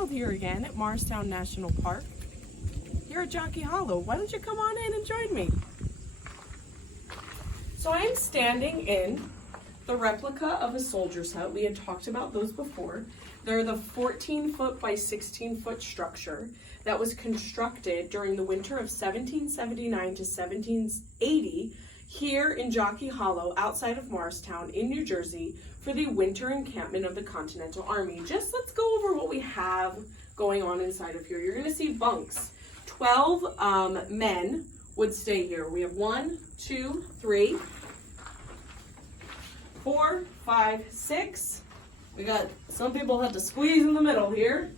Harold here again at Morristown National Park, here at Jockey Hollow. Why don't you come on in and join me? So I am standing in the replica of a soldier's hut. We had talked about those before. They're the 14-foot by 16-foot structure that was constructed during the winter of 1779 to 1780 here in Jockey Hollow outside of Morristown in New Jersey for the winter encampment of the Continental Army. Let's go over what we have going on inside of here. You're going to see bunks. 12 men would stay here. We have 1, 2, 3, 4, 5, 6. We got, some people had to squeeze in the middle here.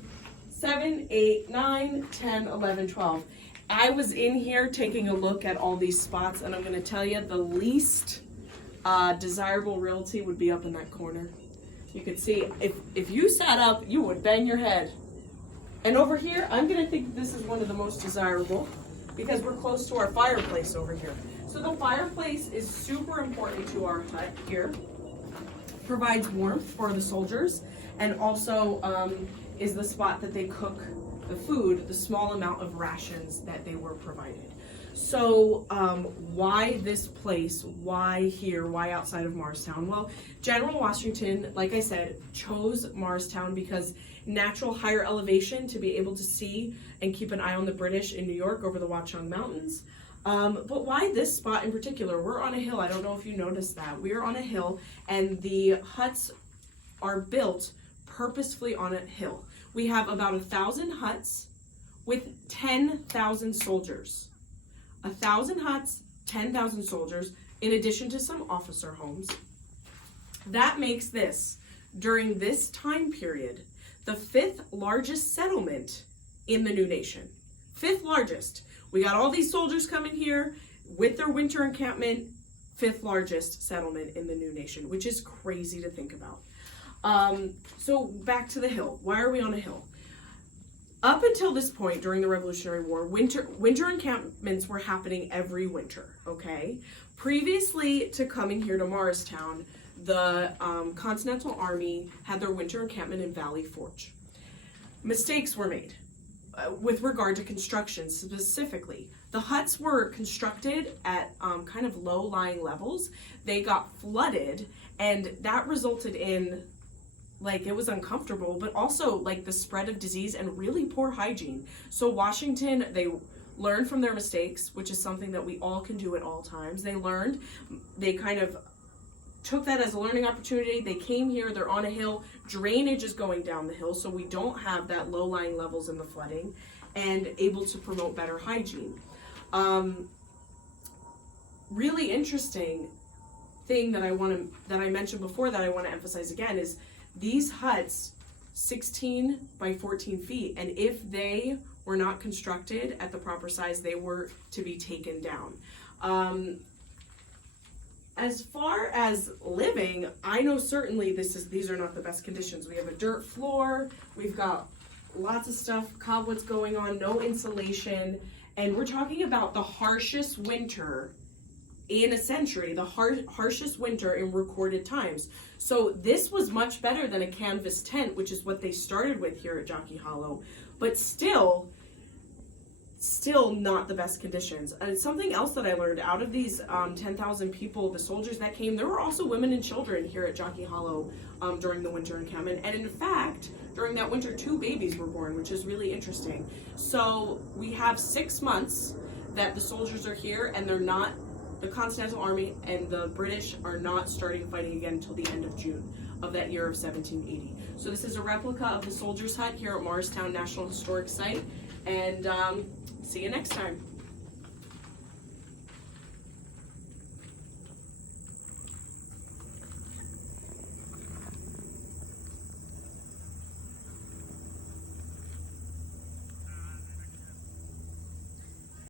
7, 8, 9, 10, 11, 12. I was in here taking a look at all these spots, and I'm going to tell you the least desirable realty would be up in that corner. You could see, if you sat up, you would bang your head. And over here, I'm going to think this is one of the most desirable because we're close to our fireplace over here. So the fireplace is super important to our hut here. Provides warmth for the soldiers, and also is the spot that they cook the food, the small amount of rations that they were provided. So why this place? Why here? Why outside of Morristown? Well, General Washington, like I said, chose Morristown because natural higher elevation to be able to see and keep an eye on the British in New York over the Watchung Mountains. But why this spot in particular? We're on a hill. I don't know if you noticed that. We are on a hill, and the huts are built purposefully on a hill. We have about 1,000 huts with 10,000 soldiers. 1,000 huts, 10,000 soldiers, in addition to some officer homes. That makes this, during this time period, the 5th largest settlement in the new nation. 5th largest. We got all these soldiers coming here with their winter encampment, 5th largest settlement in the new nation, which is crazy to think about. So back to the hill. Why are we on a hill? Up until this point during the Revolutionary War, winter encampments were happening every winter, okay? Previously to coming here to Morristown, the Continental Army had their winter encampment in Valley Forge. Mistakes were made with regard to construction specifically. The huts were constructed at kind of low-lying levels. They got flooded, and that resulted in, like, it was uncomfortable, but also like the spread of disease and really poor hygiene. So Washington, they learned from their mistakes, which is something that we all can do at all times. They kind of took that as a learning opportunity. They came here, they're on a hill, drainage is going down the hill, so we don't have that low-lying levels in the flooding, and able to promote better hygiene. Really interesting thing that I mentioned before that I want to emphasize again is these huts, 16 by 14 feet, and if they were not constructed at the proper size, they were to be taken down. As far as living, I know certainly these are not the best conditions. We have a dirt floor, we've got lots of stuff, cobwebs going on, no insulation, and we're talking about the harshest winter in a century, the harshest winter in recorded times. So this was much better than a canvas tent, which is what they started with here at Jockey Hollow, but still not the best conditions. And something else that I learned out of these 10,000 people, the soldiers that came, there were also women and children here at Jockey Hollow during the winter encampment. And in fact, during that winter, 2 babies were born, which is really interesting. So we have 6 months that the soldiers are here, and the Continental Army and the British are not starting fighting again until the end of June of that year of 1780. So this is a replica of the soldier's hut here at Morristown National Historic Site, and see you next time.